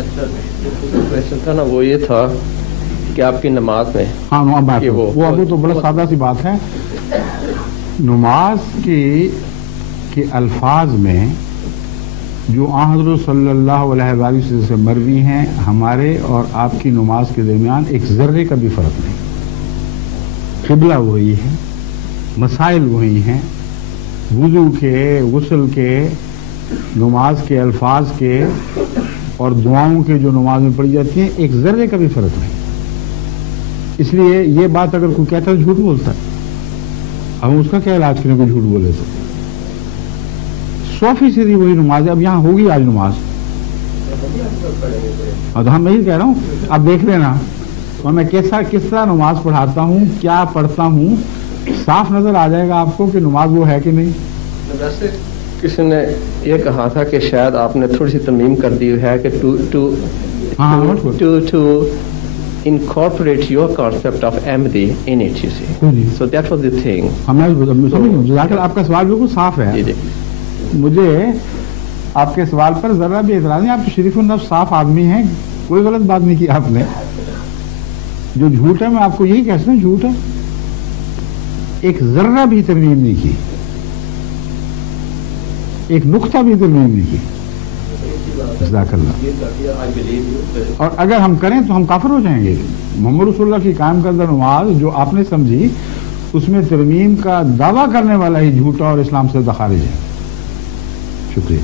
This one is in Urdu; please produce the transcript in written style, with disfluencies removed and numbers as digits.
اچھا کویشچن تھا نا وہ یہ تھا کہ آپ کی نماز میں ہاں وہ ابھی تو بڑا سادہ سی بات ہے. نماز کے الفاظ میں جو حضرت صلی اللہ علیہ وآلہ وسلم سے مروی ہیں ہمارے اور آپ کی نماز کے درمیان ایک ذرے کا بھی فرق نہیں. قبلہ وہی ہے، مسائل وہی ہیں، وضو کے، غسل کے، نماز کے الفاظ کے اور دعاؤں کے جو نماز میں پڑھی جاتی ہیں ایک ذرے کا بھی فرق نہیں. اس لیے یہ بات اگر کوئی کہتا ہے جھوٹ بولتا ہے. ہم اس کا کیا علاج کریں کوئی جھوٹ بولے تو؟ 100% وہی نماز ہے. اب یہاں ہوگی آج نماز، اور ہم نہیں کہہ رہا ہوں، آپ دیکھ لینا اور میں کس طرح نماز پڑھاتا ہوں، کیا پڑھتا ہوں، صاف نظر آ جائے گا آپ کو کہ نماز وہ ہے کہ نہیں. ویسے کسی نے یہ کہا تھا کہ شاید آپ نے تھوڑی سی ترمیم کر دی ہے کہ to incorporate your concept of Ahmadi in it, you see. So that was the thing. جزاک اللہ. آپ کا سوال بالکل صاف ہے. مجھے آپ کے سوال پر ذرا بھی اعتراض نہیں. آپ شریف النفس صاف آدمی ہیں، کوئی غلط بات نہیں کی آپ نے. جو جھوٹ ہے میں آپ کو یہی کہتا ہوں جھوٹ ہے. ایک ذرہ بھی ترمیم نہیں کی، ایک نقطہ بھی ترمیم نہیں کی. جزاک اللہ. اور اگر ہم کریں تو ہم کافر ہو جائیں گے. محمد رسول اللہ کی قائم کردہ نماز جو آپ نے سمجھی اس میں ترمیم کا دعویٰ کرنے والا ہی جھوٹا اور اسلام سے خارج ہے. شکریہ.